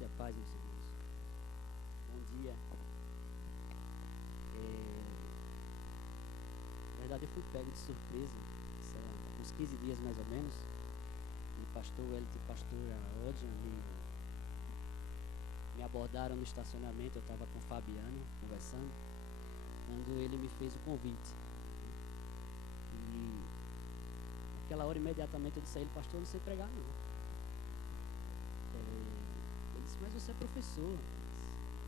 Graça e a paz, meus irmãos. Bom dia. Na verdade, eu fui pego de surpresa, uns 15 dias mais ou menos, e pastor Wellington e pastora Odjan me abordaram no estacionamento. Eu estava com o Fabiano conversando, quando ele me fez o convite. E naquela hora, imediatamente, eu disse a ele: pastor, eu não sei pregar, não. Ele disse: mas você é professor,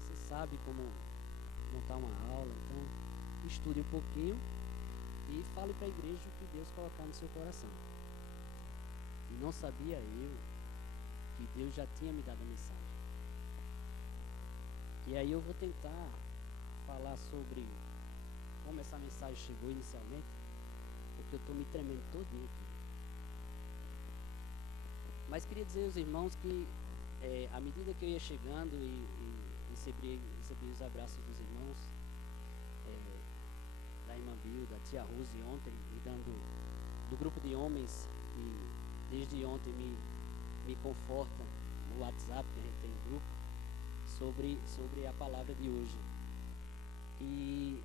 você sabe como montar uma aula, então estude um pouquinho e fale para a igreja o que Deus colocar no seu coração. E não sabia eu que Deus já tinha me dado a mensagem. E aí eu vou tentar falar sobre como essa mensagem chegou inicialmente, porque eu estou me tremendo todinho aqui. Mas queria dizer aos irmãos que à medida que eu ia chegando e recebi os abraços dos irmãos, da irmã Bill, da tia Rose ontem, do grupo de homens que desde ontem me conforta no WhatsApp, que a gente tem um grupo, sobre a palavra de hoje. E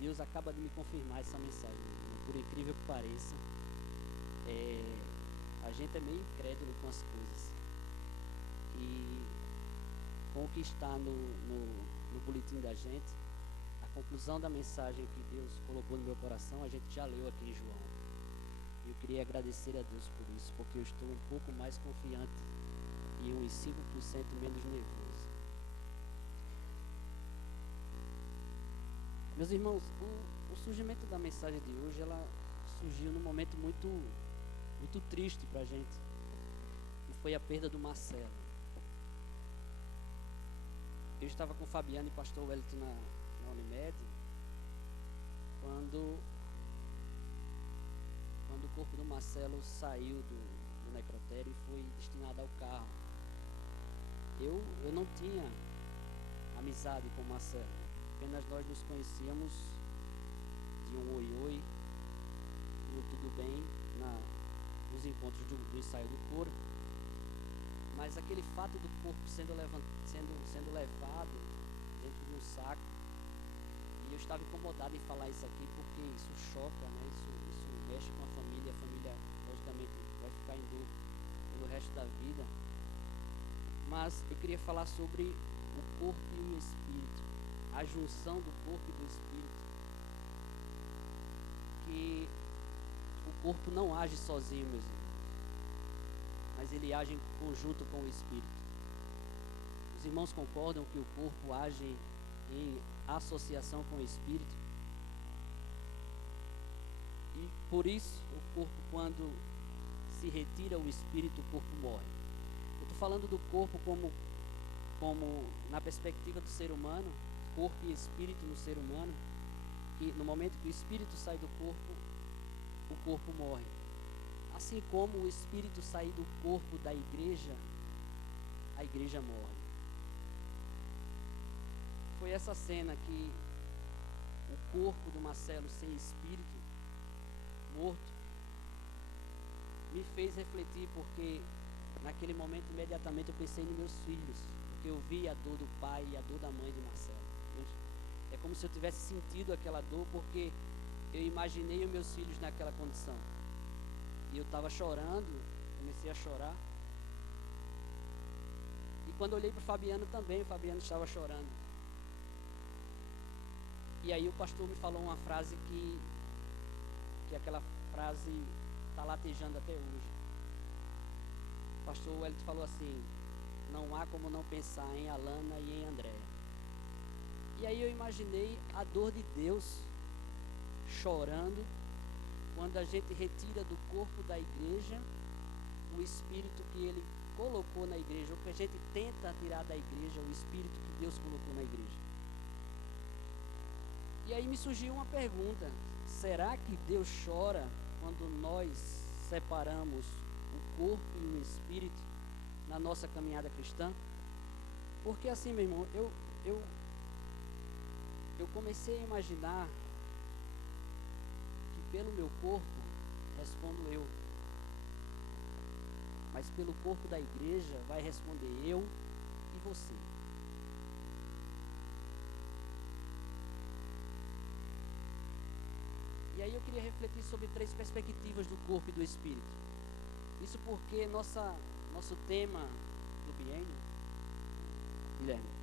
Deus acaba de me confirmar essa mensagem, por incrível que pareça. A gente é meio incrédulo com as coisas. E com o que está no boletim da gente, a conclusão da mensagem que Deus colocou no meu coração, a gente já leu aqui em João. E eu queria agradecer a Deus por isso, porque eu estou um pouco mais confiante e uns 5% menos nervoso. Meus irmãos, o surgimento da mensagem de hoje, ela surgiu num momento muito, muito triste para a gente, e foi a perda do Marcelo. Eu estava com o Fabiano e o pastor Wellington na Unimed, quando o corpo do Marcelo saiu do necrotério e foi destinado ao carro. Eu não tinha amizade com o Marcelo, apenas nós nos conhecíamos de um oi-oi, no tudo bem, nos encontros do ensaio do coro. Mas aquele fato do corpo sendo levado dentro de um saco, e eu estava incomodado em falar isso aqui, porque isso choca, né? Isso mexe com a família logicamente vai ficar em dor pelo resto da vida. Mas eu queria falar sobre o corpo e o espírito, a junção do corpo e do espírito, que o corpo não age sozinho, meus irmãos, mas ele age em conjunto com o espírito. Os irmãos concordam que o corpo age em associação com o espírito? E por isso, o corpo, quando se retira o espírito, o corpo morre. Eu estou falando do corpo como na perspectiva do ser humano, corpo e espírito no ser humano, que no momento que o espírito sai do corpo, o corpo morre. Assim como o espírito sair do corpo da igreja, a igreja morre. Foi essa cena que o corpo do Marcelo sem espírito, morto, me fez refletir, porque naquele momento imediatamente eu pensei nos meus filhos, porque eu vi a dor do pai e a dor da mãe de Marcelo. É como se eu tivesse sentido aquela dor, porque eu imaginei os meus filhos naquela condição. E eu estava chorando, comecei a chorar. E quando olhei para o Fabiano também, o Fabiano estava chorando. E aí o pastor me falou uma frase que aquela frase está latejando até hoje. O pastor Wellington falou assim: não há como não pensar em Alana e em Andréa. E aí eu imaginei a dor de Deus chorando quando a gente retira do corpo da igreja o espírito que ele colocou na igreja, ou que a gente tenta tirar da igreja o espírito que Deus colocou na igreja. E aí me surgiu uma pergunta: será que Deus chora quando nós separamos o corpo e o espírito na nossa caminhada cristã? Porque assim, meu irmão, eu comecei a imaginar que pelo meu corpo respondo eu, mas pelo corpo da igreja vai responder eu você. E aí eu queria refletir sobre 3 perspectivas do corpo e do espírito. Isso porque nosso tema do biênio, Guilherme,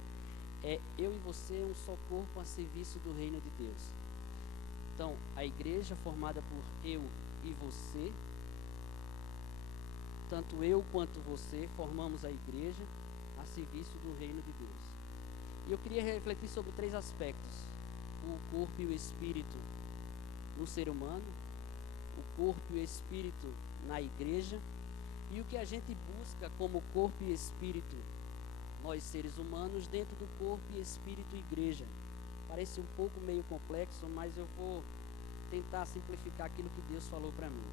é eu e você, um só corpo a serviço do reino de Deus. Então, a igreja formada por eu e você, tanto eu quanto você, formamos a igreja a serviço do reino de Deus. E eu queria refletir sobre 3 aspectos: o corpo e o espírito no ser humano, o corpo e o espírito na igreja, e o que a gente busca como corpo e espírito, nós seres humanos, dentro do corpo e espírito igreja. Parece um pouco meio complexo, mas eu vou tentar simplificar aquilo que Deus falou para mim.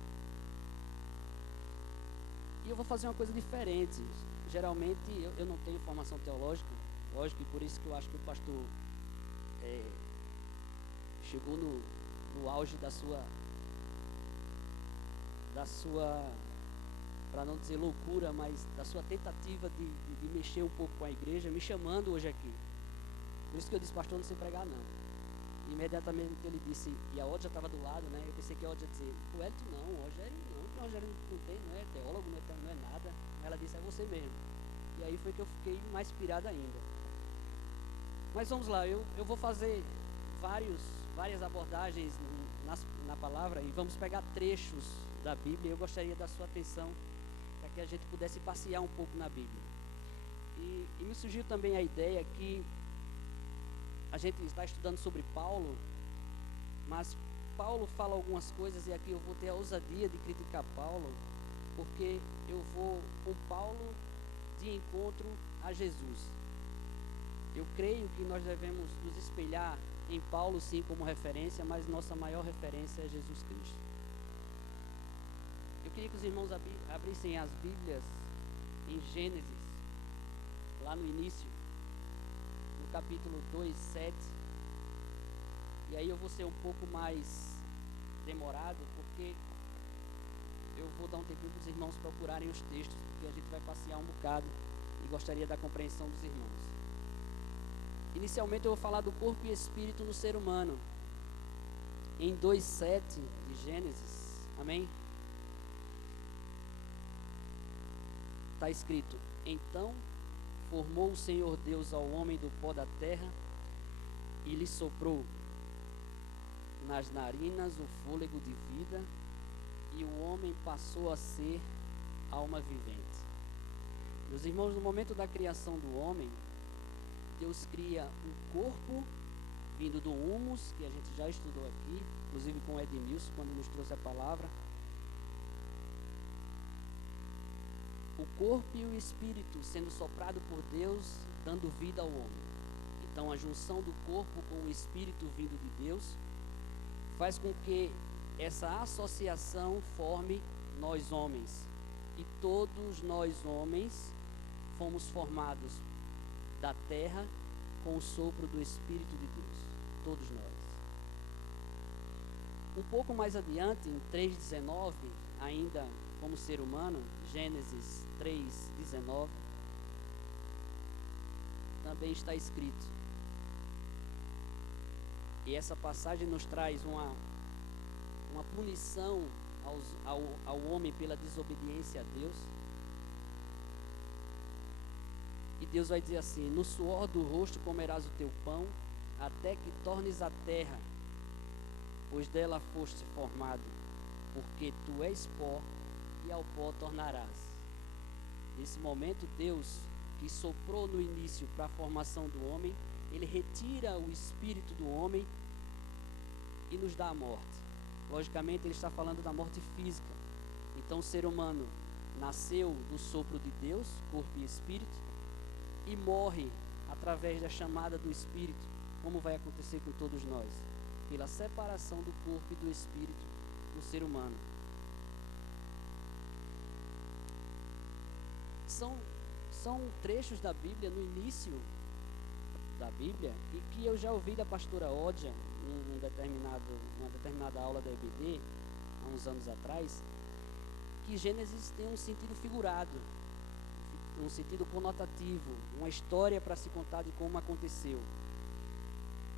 E eu vou fazer uma coisa diferente. Geralmente eu não tenho formação teológica, lógico, e por isso que eu acho que o pastor chegou no auge da sua, para não dizer loucura, mas da sua tentativa de mexer um pouco com a igreja, me chamando hoje aqui. Por isso que eu disse, pastor, não sei pregar não. Imediatamente ele disse, e a Odd já estava do lado, né? Eu pensei que a Odd ia dizer, o Hélito não, o Rogério não, porque o Rogério não é teólogo, não é nada. Ela disse, é você mesmo. E aí foi que eu fiquei mais inspirado ainda. Mas vamos lá, eu vou fazer várias abordagens na palavra e vamos pegar trechos da Bíblia. Eu gostaria da sua atenção para que a gente pudesse passear um pouco na Bíblia. E me surgiu também a ideia que a gente está estudando sobre Paulo, mas Paulo fala algumas coisas e aqui eu vou ter a ousadia de criticar Paulo, porque eu vou com Paulo de encontro a Jesus. Eu creio que nós devemos nos espelhar em Paulo sim como referência, mas nossa maior referência é Jesus Cristo. Eu queria que os irmãos abrissem as Bíblias em Gênesis, lá no início, no capítulo 2, 7. E aí eu vou ser um pouco mais demorado, porque eu vou dar um tempinho para os irmãos procurarem os textos, porque a gente vai passear um bocado e gostaria da compreensão dos irmãos. Inicialmente eu vou falar do corpo e espírito no ser humano, em 2:7 de Gênesis, amém? Está escrito, então formou o Senhor Deus ao homem do pó da terra e lhe soprou nas narinas o fôlego de vida e o homem passou a ser alma vivente. Meus irmãos, no momento da criação do homem, Deus cria um corpo vindo do humus, que a gente já estudou aqui, inclusive com o Edmilson, quando nos trouxe a palavra. O corpo e o espírito sendo soprado por Deus, dando vida ao homem. Então a junção do corpo com o espírito vindo de Deus faz com que essa associação forme nós homens. E todos nós homens fomos formados da terra com o sopro do Espírito de Deus, todos nós. Um pouco mais adiante, em 3:19, ainda como ser humano, Gênesis 3:19, também está escrito. E essa passagem nos traz uma punição ao homem pela desobediência a Deus. E Deus vai dizer assim, no suor do rosto comerás o teu pão, até que tornes a terra, pois dela foste formado, porque tu és pó, e ao pó tornarás. Nesse momento, Deus, que soprou no início para a formação do homem, Ele retira o espírito do homem e nos dá a morte. Logicamente, Ele está falando da morte física. Então, o ser humano nasceu do sopro de Deus, corpo e espírito, e morre através da chamada do Espírito, como vai acontecer com todos nós, pela separação do corpo e do Espírito no ser humano. São trechos da Bíblia, no início da Bíblia, e que eu já ouvi da pastora Ódia, em uma determinada aula da EBD, há uns anos atrás, que Gênesis tem um sentido figurado. um sentido conotativo, uma história para se contar de como aconteceu.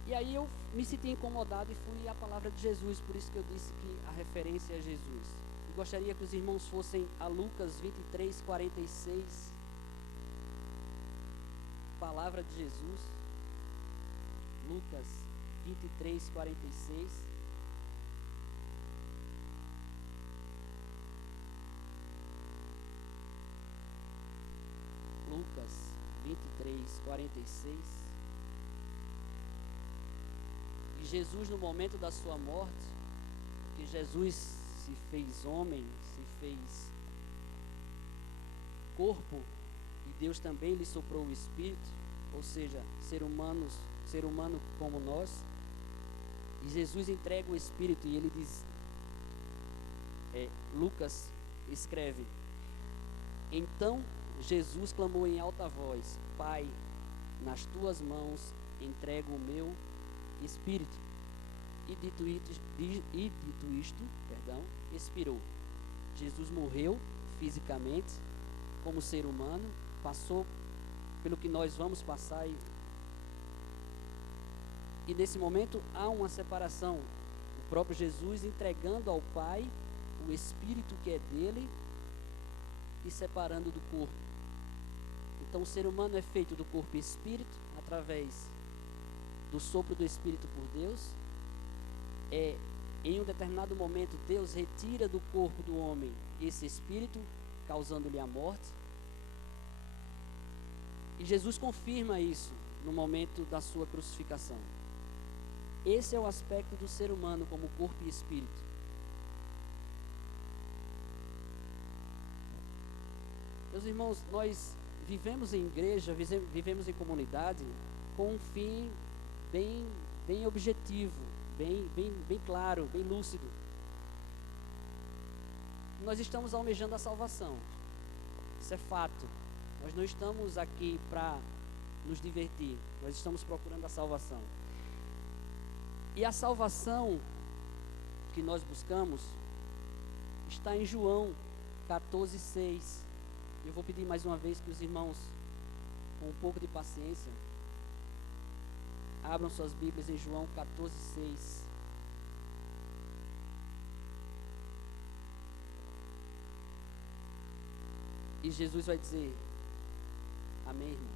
E aí eu me senti incomodado e fui à palavra de Jesus, por isso que eu disse que a referência é Jesus. E gostaria que os irmãos fossem a Lucas 23, 46. Palavra de Jesus. Lucas 23, 46. Lucas 23, 46. E Jesus, no momento da sua morte, que Jesus se fez homem, se fez corpo, e Deus também lhe soprou o Espírito, ou seja, ser humano como nós, e Jesus entrega o Espírito, e ele diz, Lucas escreve, então Jesus clamou em alta voz, Pai, nas tuas mãos entrego o meu Espírito. E dito isto, expirou. Jesus morreu fisicamente, como ser humano, passou pelo que nós vamos passar, e nesse momento há uma separação. O próprio Jesus entregando ao Pai o Espírito que é dele e separando do corpo. Então o ser humano é feito do corpo e espírito, através do sopro do Espírito por Deus. Em um determinado momento, Deus retira do corpo do homem esse espírito, causando-lhe a morte. E Jesus confirma isso no momento da sua crucificação. Esse é o aspecto do ser humano como corpo e espírito. Meus irmãos, nós vivemos em igreja, vivemos em comunidade com um fim bem objetivo, bem claro, bem lúcido. Nós estamos almejando a salvação. Isso é fato. Nós não estamos aqui para nos divertir. Nós estamos procurando a salvação. E a salvação que nós buscamos está em João 14,6. Eu vou pedir mais uma vez que os irmãos, com um pouco de paciência, abram suas Bíblias em João 14,6. E Jesus vai dizer, amém, irmãos?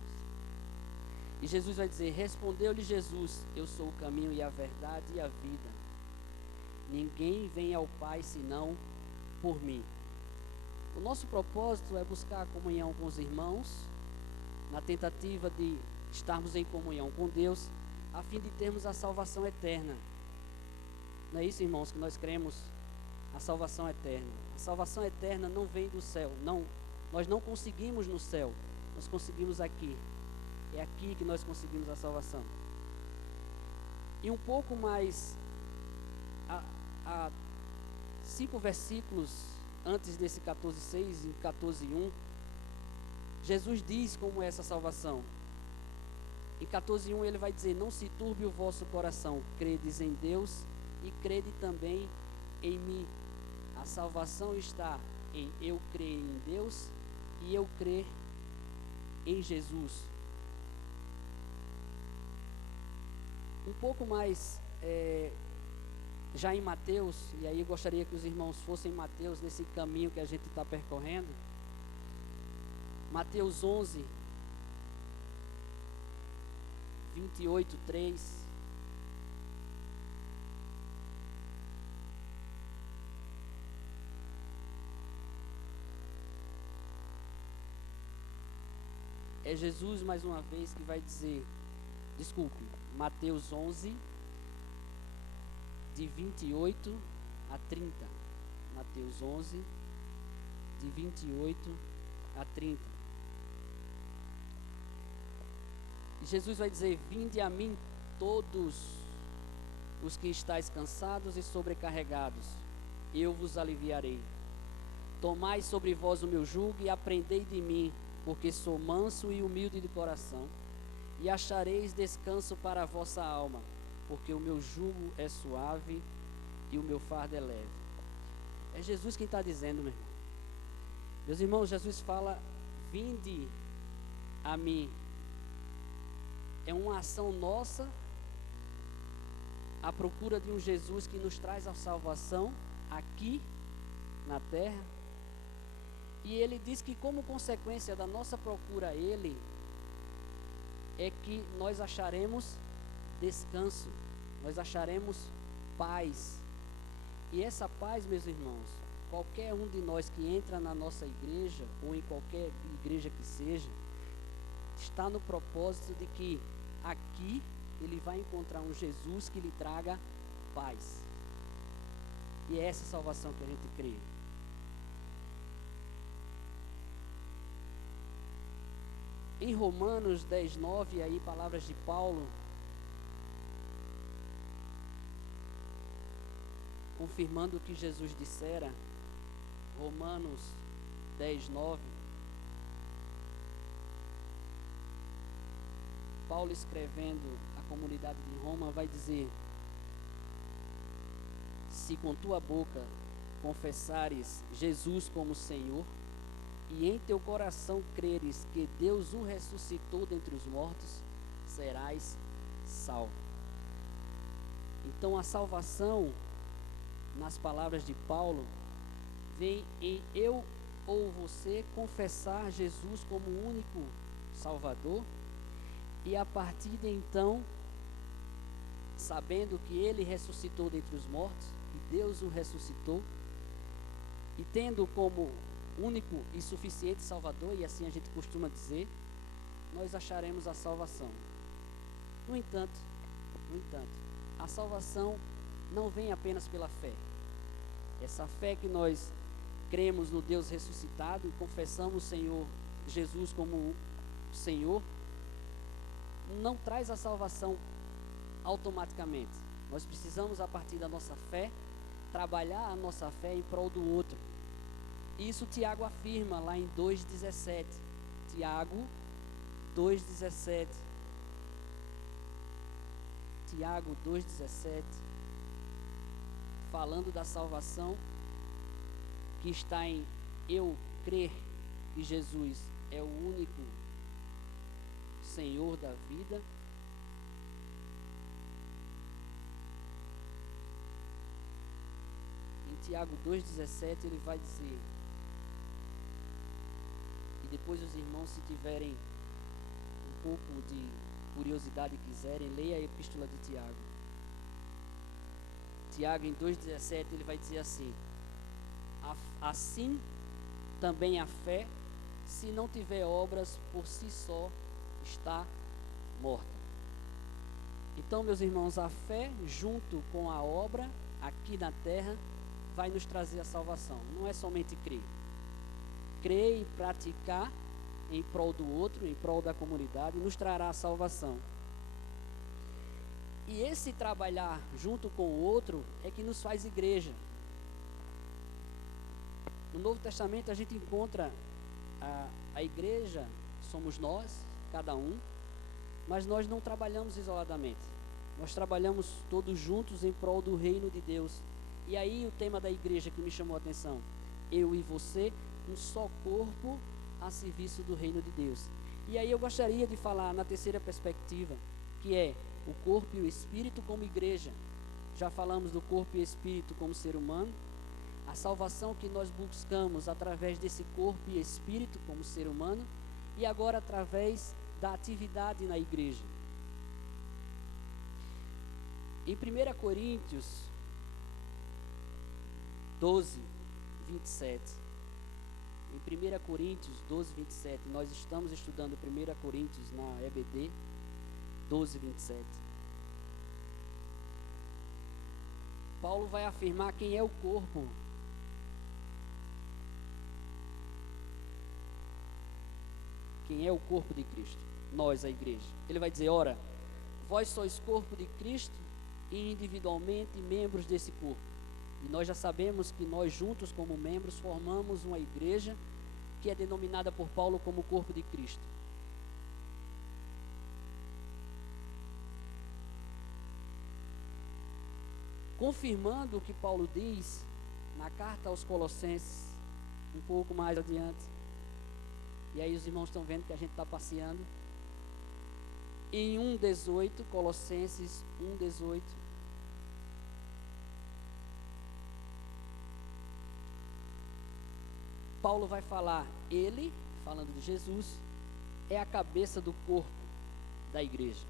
E Jesus vai dizer, respondeu-lhe Jesus, eu sou o caminho e a verdade e a vida. Ninguém vem ao Pai senão por mim. O nosso propósito é buscar a comunhão com os irmãos, na tentativa de estarmos em comunhão com Deus, a fim de termos a salvação eterna. Não é isso, irmãos, que nós cremos? A salvação eterna. A salvação eterna não vem do céu. Não, nós não conseguimos no céu. Nós conseguimos aqui. É aqui que nós conseguimos a salvação. E um pouco mais, a 5 versículos antes desse 14,6 e 14,1, Jesus diz como é essa salvação. Em 14,1 ele vai dizer, não se turbe o vosso coração, credes em Deus e crede também em mim. A salvação está em eu crer em Deus e eu crer em Jesus. Um pouco mais já em Mateus, e aí eu gostaria que os irmãos fossem em Mateus nesse caminho que a gente está percorrendo. Mateus 11, 28, 3. É Jesus mais uma vez que vai dizer, Mateus 11, de 28 a 30. Mateus 11, de 28 a 30. E Jesus vai dizer, vinde a mim todos os que estáis cansados e sobrecarregados, eu vos aliviarei. Tomai sobre vós o meu jugo e aprendei de mim, porque sou manso e humilde de coração, e achareis descanso para a vossa alma, porque o meu jugo é suave e o meu fardo é leve. É Jesus quem está dizendo, meu irmão. Meus irmãos, Jesus fala, vinde a mim, é uma ação nossa à procura de um Jesus que nos traz a salvação aqui na terra. E ele diz que, como consequência da nossa procura a ele, é que nós acharemos descanso, nós acharemos paz. E essa paz, meus irmãos, qualquer um de nós que entra na nossa igreja, ou em qualquer igreja que seja, está no propósito de que aqui ele vai encontrar um Jesus que lhe traga paz. E é essa salvação que a gente crê. Em Romanos 10:9, aí palavras de Paulo, confirmando o que Jesus dissera. Romanos 10:9, Paulo escrevendo à comunidade de Roma vai dizer: se com tua boca confessares Jesus como Senhor, e em teu coração creres que Deus o ressuscitou dentre os mortos, serás salvo. Então a salvação, nas palavras de Paulo, vem em eu ou você confessar Jesus como o único Salvador, e a partir de então, sabendo que ele ressuscitou dentre os mortos, que Deus o ressuscitou, e tendo como único e suficiente Salvador, e assim a gente costuma dizer, nós acharemos a salvação. No entanto, a salvação não vem apenas pela fé. Essa fé que nós cremos no Deus ressuscitado e confessamos o Senhor Jesus como Senhor, não traz a salvação automaticamente. Nós precisamos, a partir da nossa fé, trabalhar a nossa fé em prol do outro. Isso Tiago afirma lá em 2,17. Tiago 2,17. Tiago 2,17. Falando da salvação que está em eu crer que Jesus é o único Senhor da vida. Em Tiago 2,17 ele vai dizer, e depois os irmãos, se tiverem um pouco de curiosidade e quiserem, leia a epístola de Tiago. Tiago em 2,17 ele vai dizer assim: assim também a fé, se não tiver obras, por si só está morta. Então, meus irmãos, a fé junto com a obra aqui na terra vai nos trazer a salvação. Não é somente crer. Crer e praticar em prol do outro, em prol da comunidade, nos trará a salvação. E esse trabalhar junto com o outro é que nos faz igreja. No Novo Testamento a gente encontra a igreja, somos nós, cada um, mas nós não trabalhamos isoladamente. Nós trabalhamos todos juntos em prol do reino de Deus. E aí o tema da igreja que me chamou a atenção: eu e você, um só corpo a serviço do reino de Deus. E aí eu gostaria de falar na terceira perspectiva, que é o corpo e o espírito como igreja. Já falamos do corpo e espírito como ser humano, a salvação que nós buscamos através desse corpo e espírito como ser humano, e agora através da atividade na igreja. Em 1 Coríntios 12, 27. Em 1 Coríntios 12, 27, nós estamos estudando 1 Coríntios na EBD 12, 27. Paulo vai afirmar quem é o corpo. Quem é o corpo de Cristo? Nós, a igreja. Ele vai dizer: ora, vós sois corpo de Cristo e individualmente membros desse corpo. E nós já sabemos que nós juntos como membros formamos uma igreja que é denominada por Paulo como corpo de Cristo. Confirmando o que Paulo diz na carta aos Colossenses, um pouco mais adiante. E aí os irmãos estão vendo que a gente está passeando. Em 1,18, Colossenses 1,18. Paulo vai falar, ele, falando de Jesus, é a cabeça do corpo da igreja.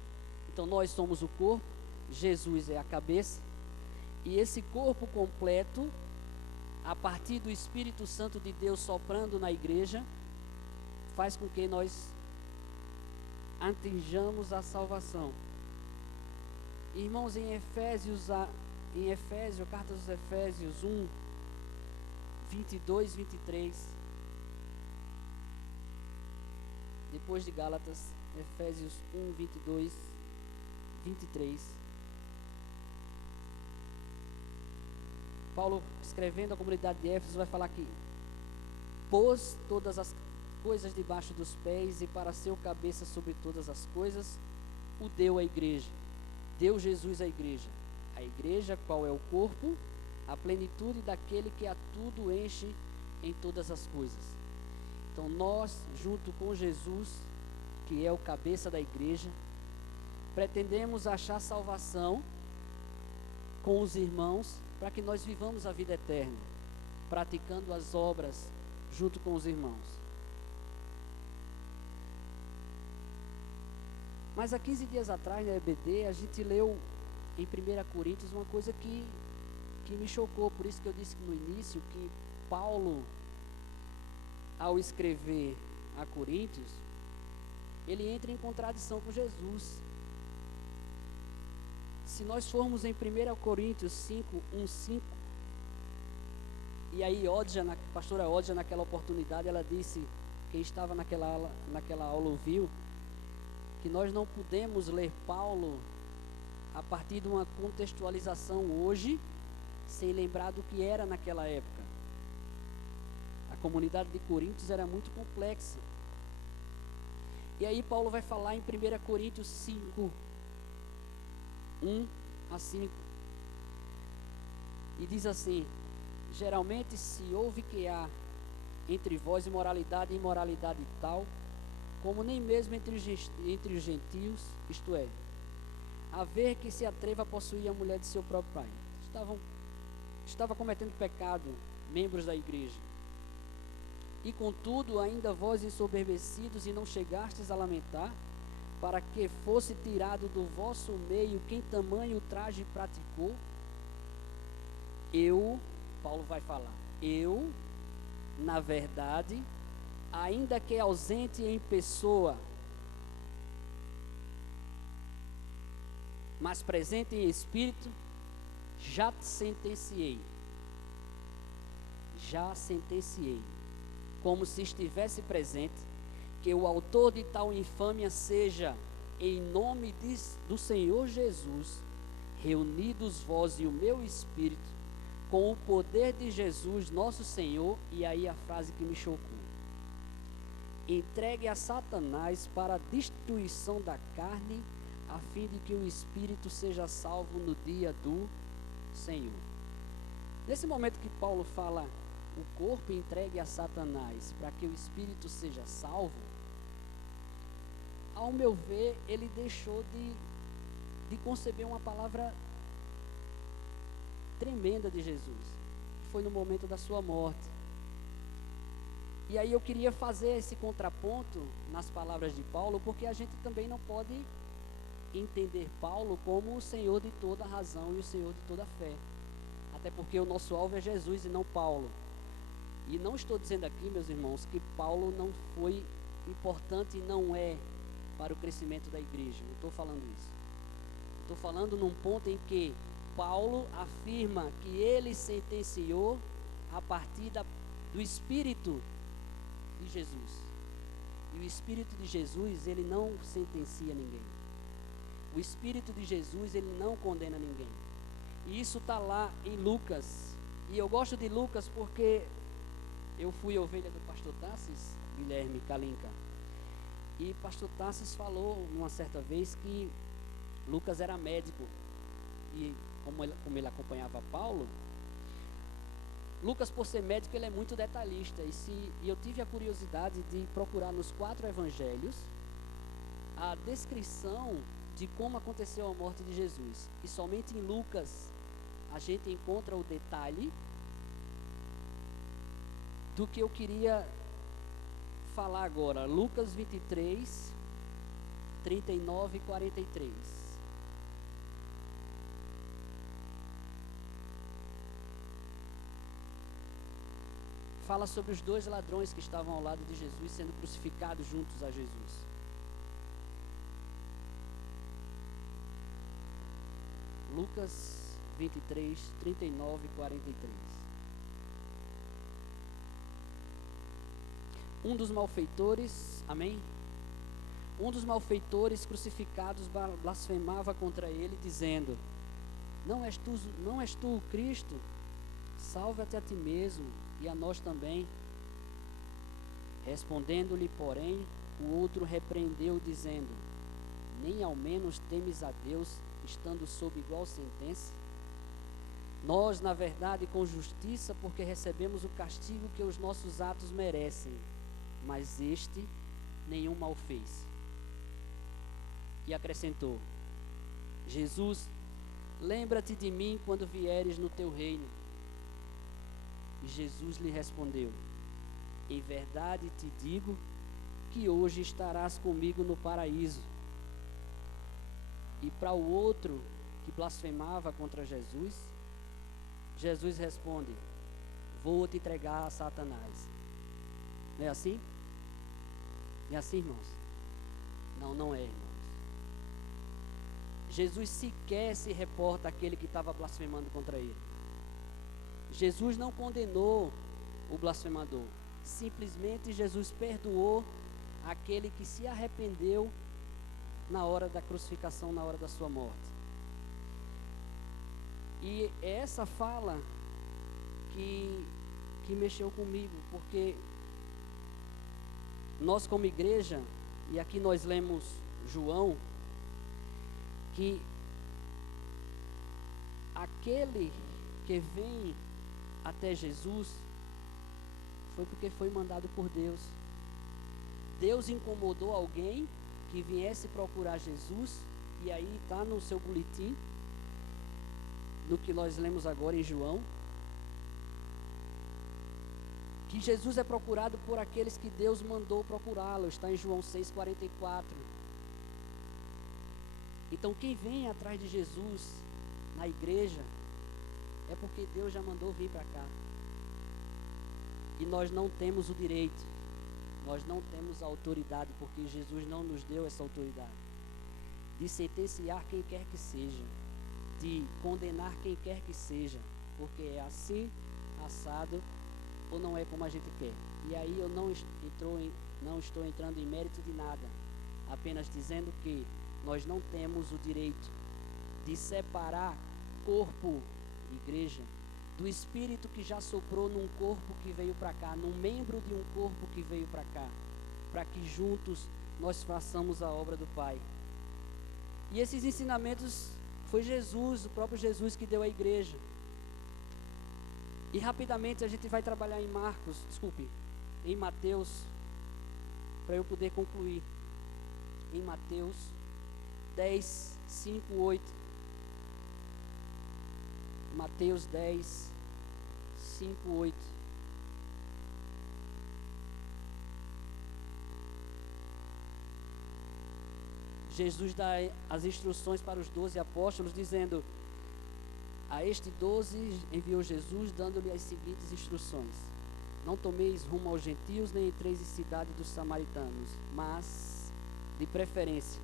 Então nós somos o corpo, Jesus é a cabeça, e esse corpo completo, a partir do Espírito Santo de Deus soprando na igreja, faz com que nós atinjamos a salvação. Irmãos, em Efésios, carta dos Efésios 1, 22, 23, depois de Gálatas, Efésios 1, 22, 23, Paulo, escrevendo à comunidade de Éfeso, vai falar que pôs todas as coisas debaixo dos pés e para ser o cabeça sobre todas as coisas, o deu à igreja, deu Jesus à igreja. A igreja, qual é o corpo? A plenitude daquele que a tudo enche em todas as coisas. Então nós, junto com Jesus, que é o cabeça da igreja, pretendemos achar salvação com os irmãos, para que nós vivamos a vida eterna, praticando as obras junto com os irmãos. Mas há 15 dias atrás, na EBD, a gente leu em 1 Coríntios uma coisa que me chocou. Por isso que eu disse no início que Paulo, ao escrever a Coríntios, ele entra em contradição com Jesus. Se nós formos em 1 Coríntios 5, 1, 5, e aí a pastora Odja, naquela oportunidade, ela disse, quem estava naquela aula ouviu, que nós não podemos ler Paulo a partir de uma contextualização hoje, sem lembrar do que era naquela época. A comunidade de Coríntios era muito complexa. E aí Paulo vai falar em 1 Coríntios 5, 1 a 5. E diz assim: geralmente se ouve que há entre vós imoralidade e imoralidade tal, como nem mesmo entre os gentios, isto é, haver que se atreva a possuir a mulher de seu próprio pai. Estava cometendo pecado, membros da igreja. E contudo, ainda vós ensoberbecidos, e não chegastes a lamentar, para que fosse tirado do vosso meio quem tamanho ultraje praticou. Paulo vai falar, na verdade, ainda que ausente em pessoa, mas presente em espírito, já sentenciei, como se estivesse presente, que o autor de tal infâmia seja, em nome do Senhor Jesus, reunidos vós e o meu espírito, com o poder de Jesus nosso Senhor. E aí a frase que me chocou: entregue a Satanás para a destruição da carne, a fim de que o espírito seja salvo no dia do Senhor. Nesse momento que Paulo fala o corpo entregue a Satanás para que o espírito seja salvo, ao meu ver, ele deixou de conceber uma palavra tremenda de Jesus, que foi no momento da sua morte. E aí eu queria fazer esse contraponto nas palavras de Paulo, porque a gente também não pode entender Paulo como o Senhor de toda a razão e o Senhor de toda a fé. Até porque o nosso alvo é Jesus e não Paulo. E não estou dizendo aqui, meus irmãos, que Paulo não foi importante e não é para o crescimento da igreja. Não estou falando isso. Estou falando num ponto em que Paulo afirma que ele sentenciou a partir do Espírito de Jesus. E o Espírito de Jesus, ele não sentencia ninguém. O Espírito de Jesus, ele não condena ninguém. E isso está lá em Lucas. E eu gosto de Lucas porque eu fui ovelha do pastor Tassis, Guilherme Kalinka. E pastor Tassis falou uma certa vez que Lucas era médico. E como ele acompanhava Paulo, Lucas, por ser médico, ele é muito detalhista. E eu tive a curiosidade de procurar nos 4 evangelhos a descrição de como aconteceu a morte de Jesus. E somente em Lucas a gente encontra o detalhe do que eu queria falar agora. Lucas 23, 39 e 43. Fala sobre os 2 ladrões que estavam ao lado de Jesus sendo crucificados juntos a Jesus. Lucas 23, 39 e 43. Um dos malfeitores, amém? Um dos malfeitores crucificados blasfemava contra ele, dizendo: não és tu o Cristo? Salva-te a ti mesmo e a nós também. Respondendo-lhe, porém, o outro repreendeu, dizendo: nem ao menos temes a Deus, estando sob igual sentença? Nós, na verdade, com justiça, porque recebemos o castigo que os nossos atos merecem, mas este nenhum mal fez. E acrescentou: Jesus, lembra-te de mim quando vieres no teu reino. E Jesus lhe respondeu: em verdade te digo que hoje estarás comigo no paraíso. E para o outro que blasfemava contra Jesus, Jesus responde: vou te entregar a Satanás. Não é assim? Não é assim, irmãos? Não, não é, irmãos. Jesus sequer se reporta àquele que estava blasfemando contra ele. Jesus não condenou o blasfemador. Simplesmente Jesus perdoou aquele que se arrependeu na hora da crucificação, na hora da sua morte. E é essa fala que mexeu comigo, porque nós como igreja, e aqui nós lemos João, que aquele que vem até Jesus foi porque foi mandado por Deus. Deus incomodou alguém que viesse procurar Jesus, e aí está no seu boletim, no que nós lemos agora em João, que Jesus é procurado por aqueles que Deus mandou procurá-lo. Está em João 6,44. Então quem vem atrás de Jesus na igreja é porque Deus já mandou vir para cá. E nós não temos o direito, nós não temos a autoridade, porque Jesus não nos deu essa autoridade de sentenciar quem quer que seja, de condenar quem quer que seja, porque é assim, assado, ou não é como a gente quer. E aí eu não estou entrando em mérito de nada, apenas dizendo que nós não temos o direito de separar corpo, igreja, do espírito que já soprou num corpo que veio para cá, num membro de um corpo que veio para cá, para que juntos nós façamos a obra do Pai. E esses ensinamentos foi Jesus, o próprio Jesus, que deu à igreja. E rapidamente a gente vai trabalhar em Mateus, para eu poder concluir. Em Mateus 10, 5, 8. Mateus 10, 5, 8. Jesus dá as instruções para os 12 apóstolos, dizendo: a este 12 enviou Jesus, dando-lhe as seguintes instruções: não tomeis rumo aos gentios, nem entreis em cidade dos samaritanos, mas, de preferência,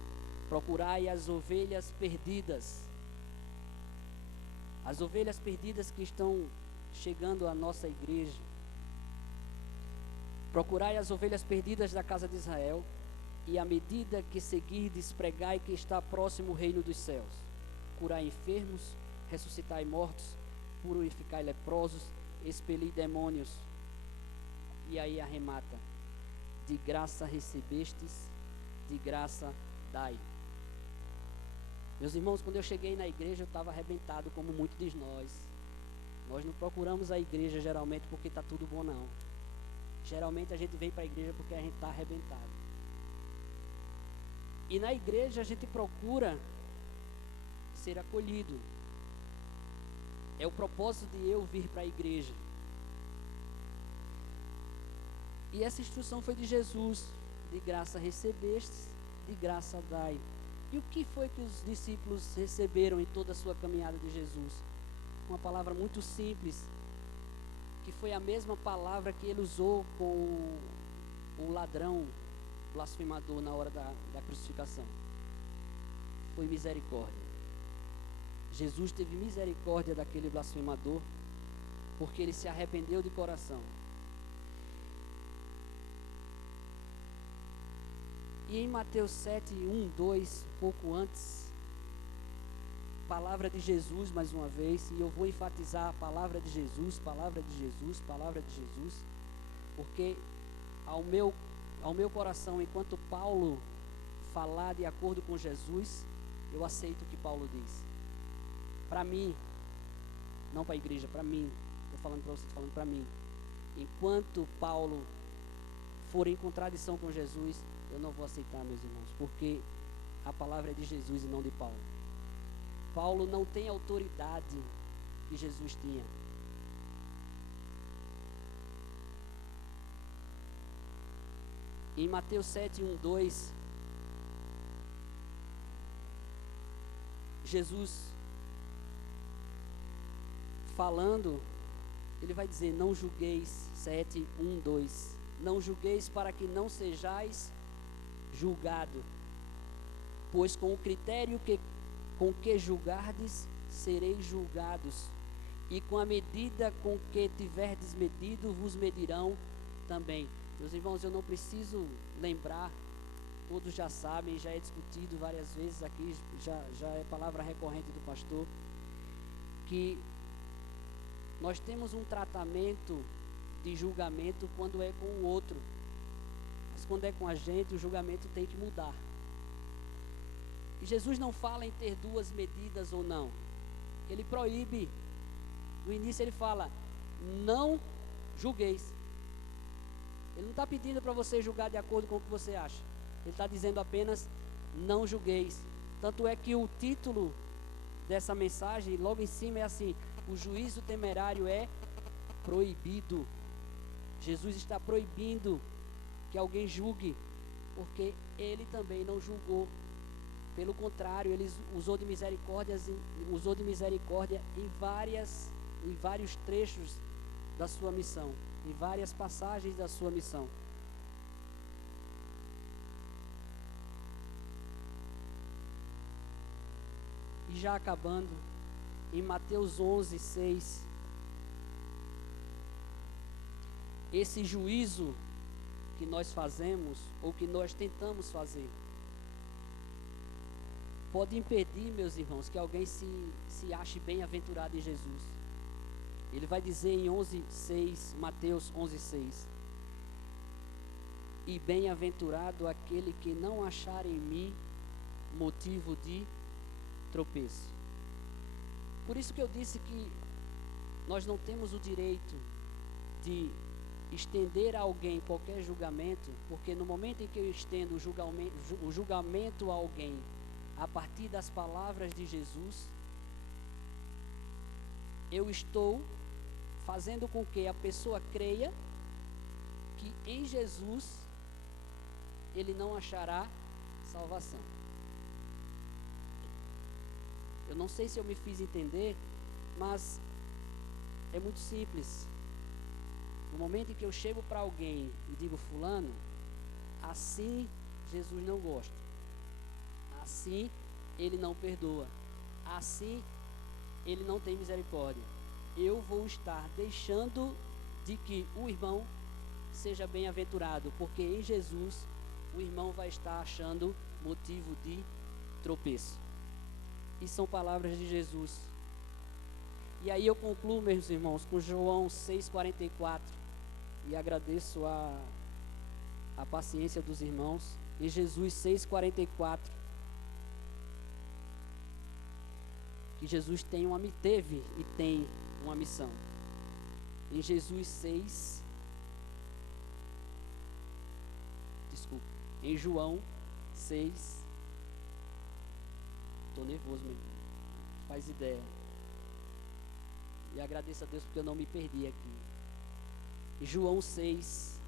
procurai as ovelhas perdidas. As ovelhas perdidas que estão chegando à nossa igreja. Procurai as ovelhas perdidas da casa de Israel, e à medida que seguirdes, pregai que está próximo o reino dos céus. Curai enfermos, ressuscitai mortos, purificai leprosos, expeli demônios. E aí arremata: de graça recebestes, de graça dai. Meus irmãos, quando eu cheguei na igreja, eu estava arrebentado, como muitos de nós. Nós não procuramos a igreja geralmente porque está tudo bom, não. Geralmente a gente vem para a igreja porque a gente está arrebentado. E na igreja a gente procura ser acolhido. É o propósito de eu vir para a igreja. E essa instrução foi de Jesus: de graça recebestes, de graça dai. E o que foi que os discípulos receberam em toda a sua caminhada de Jesus? Uma palavra muito simples, que foi a mesma palavra que ele usou com o ladrão blasfemador na hora da crucificação. Foi misericórdia. Jesus teve misericórdia daquele blasfemador, porque ele se arrependeu de coração. E em Mateus 7, 1, 2, um pouco antes, palavra de Jesus mais uma vez, e eu vou enfatizar a palavra de Jesus, palavra de Jesus, palavra de Jesus, porque ao meu coração, enquanto Paulo falar de acordo com Jesus, eu aceito o que Paulo diz. Para mim, não para a igreja, para mim, estou falando para vocês, falando para mim. Enquanto Paulo for em contradição com Jesus, eu não vou aceitar, meus irmãos, porque a palavra é de Jesus e não de Paulo. Paulo não tem a autoridade que Jesus tinha. Em Mateus 7, 1, 2, Jesus falando, ele vai dizer: não julgueis, 7, 1, 2, não julgueis para que não sejais julgado, pois com o critério com que julgardes, sereis julgados, e com a medida com que tiverdes medido, vos medirão também. Meus irmãos, eu não preciso lembrar, todos já sabem, já é discutido várias vezes aqui, já é palavra recorrente do pastor, que nós temos um tratamento de julgamento quando é com o outro, mas quando é com a gente, o julgamento tem que mudar. E Jesus não fala em ter duas medidas ou não. Ele proíbe. No início ele fala: não julgueis. Ele não está pedindo para você julgar de acordo com o que você acha. Ele está dizendo apenas: não julgueis. Tanto é que o título dessa mensagem, logo em cima, é assim: o juízo temerário é proibido. Jesus está proibindo que alguém julgue, porque ele também não julgou. Pelo contrário, ele usou de misericórdia em vários trechos da sua missão, em várias passagens da sua missão. E já acabando, em Mateus 11, 6, esse juízo que nós fazemos, ou que nós tentamos fazer, pode impedir, meus irmãos, que alguém se ache bem-aventurado em Jesus. Ele vai dizer em 11:6, Mateus 11:6: e bem-aventurado aquele que não achar em mim motivo de tropeço. Por isso que eu disse que nós não temos o direito de estender a alguém qualquer julgamento, porque no momento em que eu estendo o julgamento a alguém a partir das palavras de Jesus, eu estou fazendo com que a pessoa creia que em Jesus ele não achará salvação. Eu não sei se eu me fiz entender, mas é muito simples. No momento em que eu chego para alguém e digo: fulano, assim Jesus não gosta, assim ele não perdoa, assim ele não tem misericórdia, eu vou estar deixando de que o irmão seja bem-aventurado, porque em Jesus o irmão vai estar achando motivo de tropeço. E são palavras de Jesus. E aí eu concluo, meus irmãos, com João 6,44, e agradeço a paciência dos irmãos. Em Jesus 6,44, que Jesus teve e tem uma missão. Em Jesus 6, desculpa, em João 6, estou nervoso mesmo, faz ideia. E agradeço a Deus porque eu não me perdi aqui. Em João 6,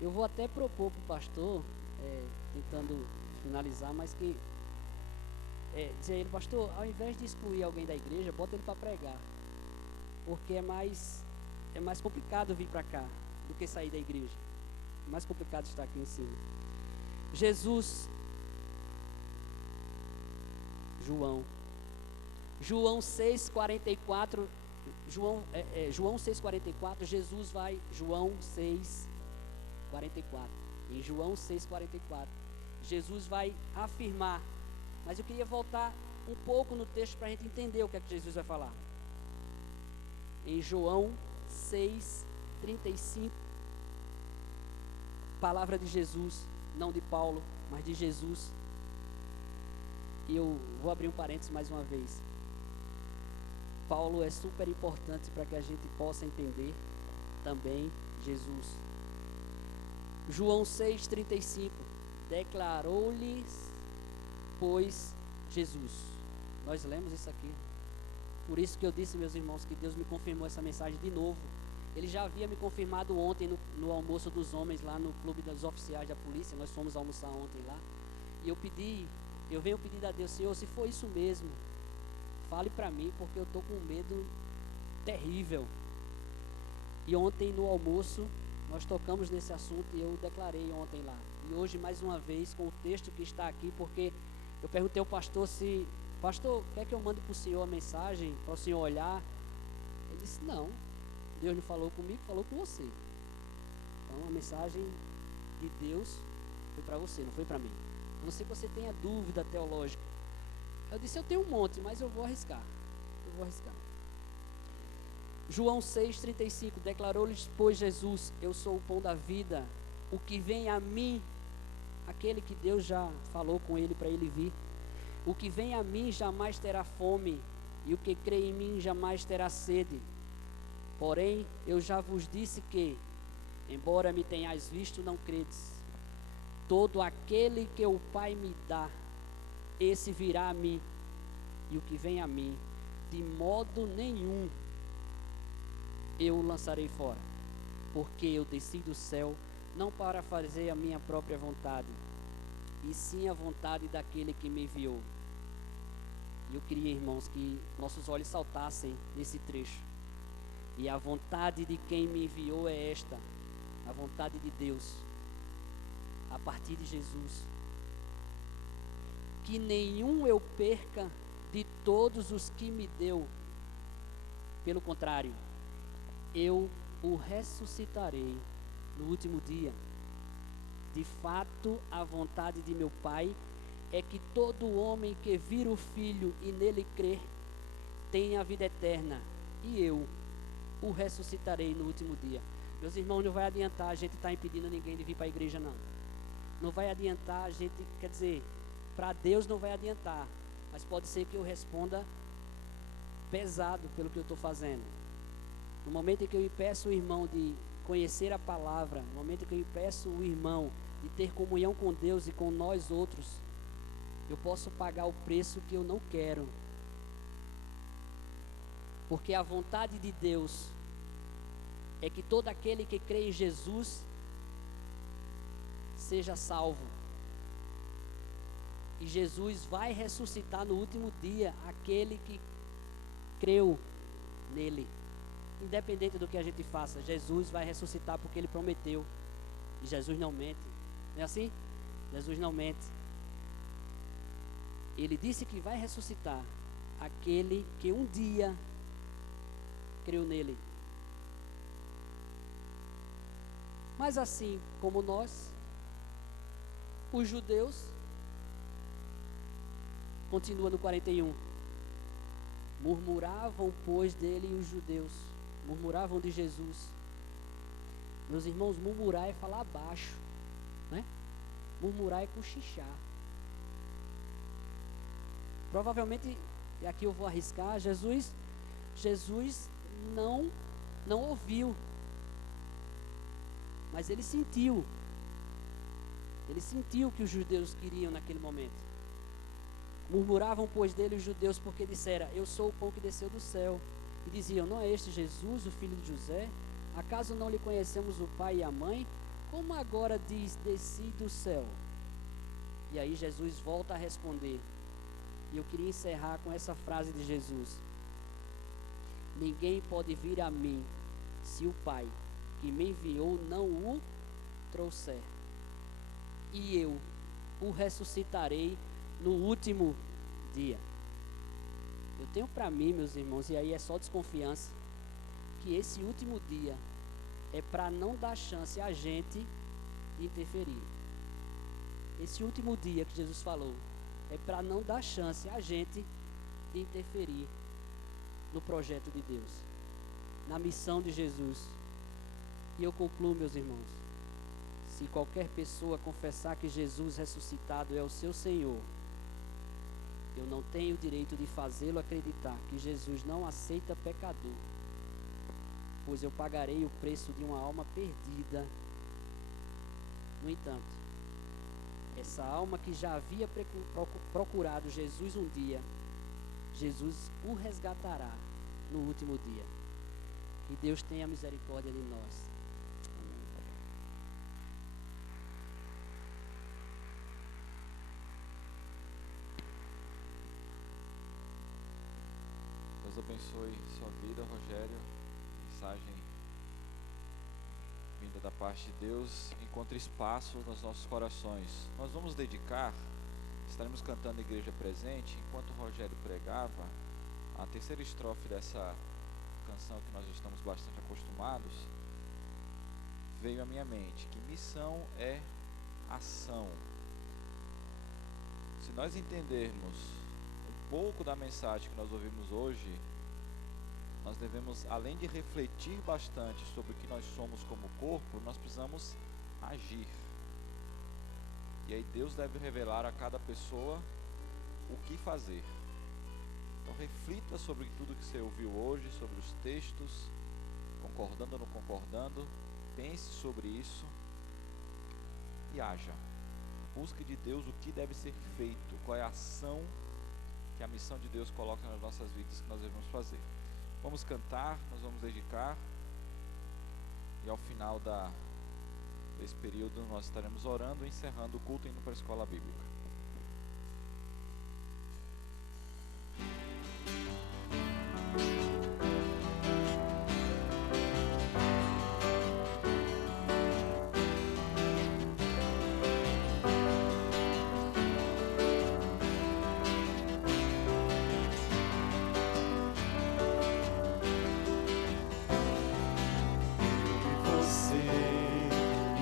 eu vou até propor para o pastor, tentando finalizar, mas que dizer a ele, pastor, ao invés de excluir alguém da igreja, bota ele para pregar, porque é mais complicado vir para cá do que sair da igreja. É mais complicado estar aqui em cima. João 6,44, João 6,44, Jesus vai, João 6,44, em João 6,44, Jesus vai afirmar, mas eu queria voltar um pouco no texto para a gente entender o que é que Jesus vai falar. Em João 6,35, palavra de Jesus, não de Paulo, mas de Jesus. E eu vou abrir um parênteses mais uma vez. Paulo é super importante para que a gente possa entender também Jesus. João 6,35, declarou-lhes, pois, Jesus. Nós lemos isso aqui. Por isso que eu disse, meus irmãos, que Deus me confirmou essa mensagem de novo. Ele já havia me confirmado ontem no almoço dos homens lá no clube dos oficiais da polícia. Nós fomos almoçar ontem lá. E eu venho pedir a Deus, Senhor, se for isso mesmo, fale para mim, porque eu estou com um medo terrível. E ontem no almoço, nós tocamos nesse assunto e eu declarei ontem lá. E hoje, mais uma vez, com o texto que está aqui, porque eu perguntei ao pastor pastor, quer que eu mande para o senhor a mensagem, para o senhor olhar? Ele disse, não, Deus não falou comigo, falou com você. Então, a mensagem de Deus foi para você, não foi para mim. A não ser que você tenha dúvida teológica. Eu disse, eu tenho um monte, mas eu vou arriscar. João 6,35, declarou-lhes, pois, Jesus, eu sou o pão da vida, o que vem a mim, aquele que Deus já falou com ele para ele vir, o que vem a mim jamais terá fome, e o que crê em mim jamais terá sede. Porém, eu já vos disse que, embora me tenhais visto, não credes. Todo aquele que o Pai me dá, esse virá a mim, e o que vem a mim, de modo nenhum eu o lançarei fora, porque eu desci do céu, não para fazer a minha própria vontade, e sim a vontade daquele que me enviou. E eu queria, irmãos, que nossos olhos saltassem nesse trecho. E a vontade de quem me enviou é esta, a vontade de Deus, a partir de Jesus, que nenhum eu perca de todos os que me deu. Pelo contrário, eu o ressuscitarei no último dia. De fato, a vontade de meu Pai é que todo homem que vir o Filho e nele crer tenha a vida eterna, e eu o ressuscitarei no último dia. Meus irmãos, não vai adiantar a gente estar impedindo ninguém de vir para a igreja, não. Não vai adiantar a gente, quer dizer, para Deus não vai adiantar, mas pode ser que eu responda pesado pelo que eu estou fazendo. No momento em que eu impeço o irmão de conhecer a palavra, no momento em que eu impeço o irmão de ter comunhão com Deus e com nós outros, eu posso pagar o preço que eu não quero. Porque a vontade de Deus é que todo aquele que crê em Jesus seja salvo. E Jesus vai ressuscitar no último dia aquele que creu nele. Independente do que a gente faça, Jesus vai ressuscitar porque ele prometeu. E Jesus não mente. Não é assim? Jesus não mente. Ele disse que vai ressuscitar aquele que um dia creu nele. Mas assim como nós, os judeus, continua no 41, murmuravam, pois, dele os judeus, murmuravam de Jesus. Meus irmãos, murmurar é falar baixo, né? Murmurar é cochichar. Provavelmente, e aqui eu vou arriscar, Jesus não ouviu. Mas ele sentiu. Ele sentiu o que os judeus queriam naquele momento. Murmuravam, pois, dele os judeus, porque disseram: eu sou o pão que desceu do céu. E diziam: não é este Jesus, o filho de José? Acaso não lhe conhecemos o pai e a mãe? Como agora diz: desci do céu? E aí Jesus volta a responder. E eu queria encerrar com essa frase de Jesus: ninguém pode vir a mim se o Pai que me enviou não o trouxer. E eu o ressuscitarei no último dia. Eu tenho para mim, meus irmãos, e aí é só desconfiança, que esse último dia é para não dar chance a gente de interferir. Esse último dia que Jesus falou é para não dar chance a gente de interferir no projeto de Deus, na missão de Jesus. E eu concluo, meus irmãos: se qualquer pessoa confessar que Jesus ressuscitado é o seu Senhor, eu não tenho o direito de fazê-lo acreditar que Jesus não aceita pecador, pois eu pagarei o preço de uma alma perdida. No entanto, essa alma que já havia procurado Jesus um dia, Jesus o resgatará no último dia. Que Deus tenha misericórdia de nós. Deus abençoe sua vida, Rogério. Mensagem vinda da parte de Deus. Encontre espaço nos nossos corações. Nós vamos dedicar, estaremos cantando Igreja Presente. Enquanto o Rogério pregava, a terceira estrofe dessa canção que nós estamos bastante acostumados, veio à minha mente, que missão é ação. Se nós entendermos um pouco da mensagem que nós ouvimos hoje, nós devemos, além de refletir bastante sobre o que nós somos como corpo, nós precisamos agir. E aí Deus deve revelar a cada pessoa o que fazer. Então reflita sobre tudo que você ouviu hoje, sobre os textos, concordando ou não concordando, pense sobre isso e haja. Busque de Deus o que deve ser feito, qual é a ação que a missão de Deus coloca nas nossas vidas que nós devemos fazer. Vamos cantar, nós vamos dedicar, e ao final desse período nós estaremos orando e encerrando o culto, indo para a escola bíblica.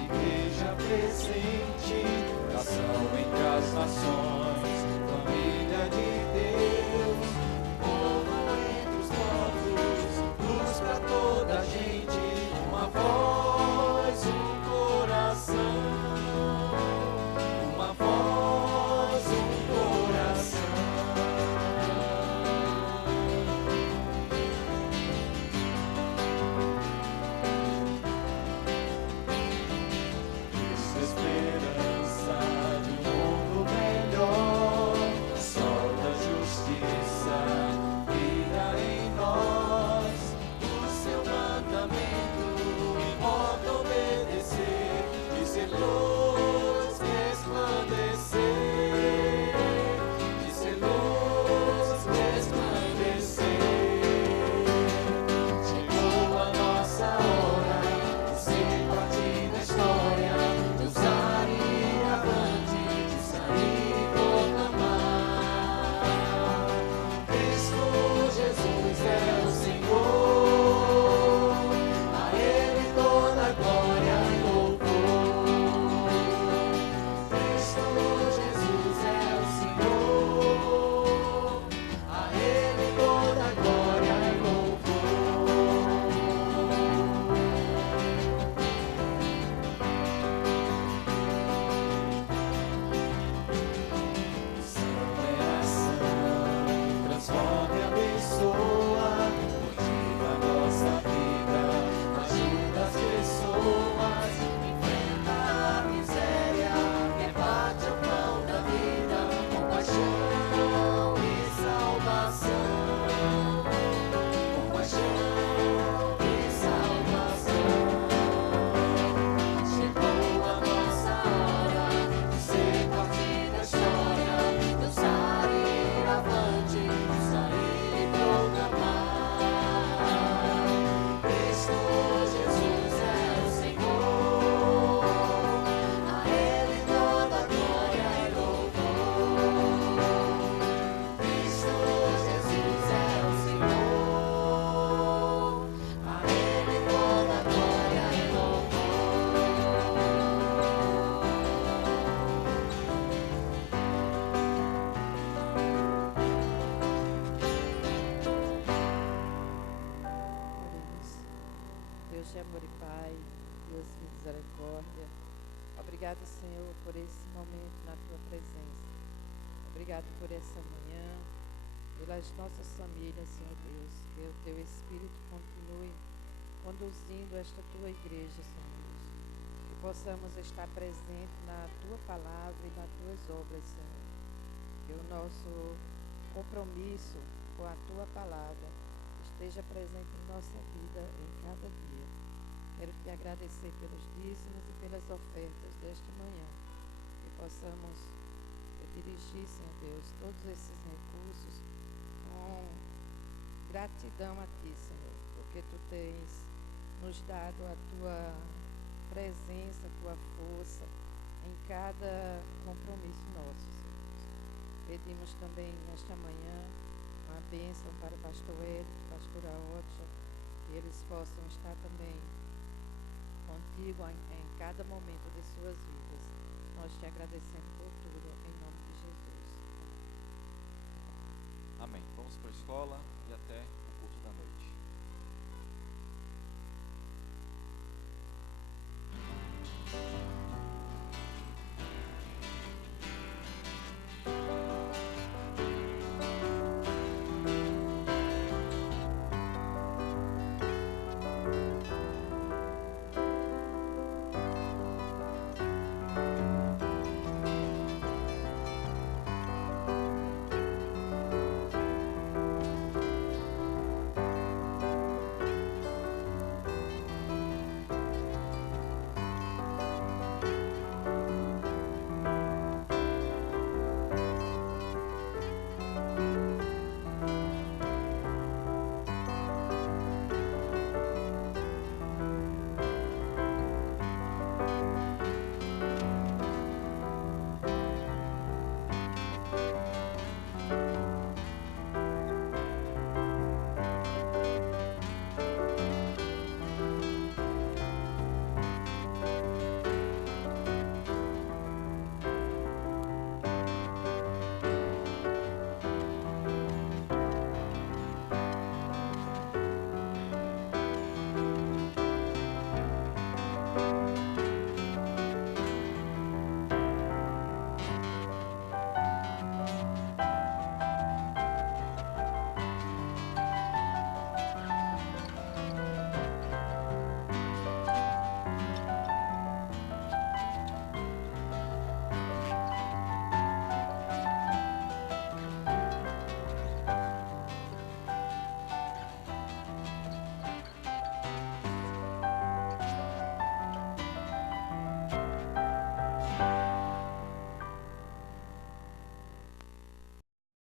Igreja presente, oração entre as misericórdia. Obrigado, Senhor, por esse momento na tua presença. Obrigado por essa manhã, pelas nossas famílias, Senhor Deus. Que o teu Espírito continue conduzindo esta tua igreja, Senhor Deus. Que possamos estar presentes na tua palavra e nas tuas obras, Senhor. Que o nosso compromisso com a tua palavra esteja presente em nossa vida em cada dia. Quero te agradecer pelos dízimos e pelas ofertas desta manhã. Que possamos dirigir, Senhor Deus, todos esses recursos com gratidão a ti, Senhor, porque tu tens nos dado a tua presença, a tua força em cada compromisso nosso, Senhor Deus. Pedimos também nesta manhã uma bênção para o pastor Hélio, pastora Ótia, que eles possam estar também contigo em cada momento de suas vidas. Nós te agradecemos por tudo, em nome de Jesus. Amém. Vamos para a escola e até o culto da noite.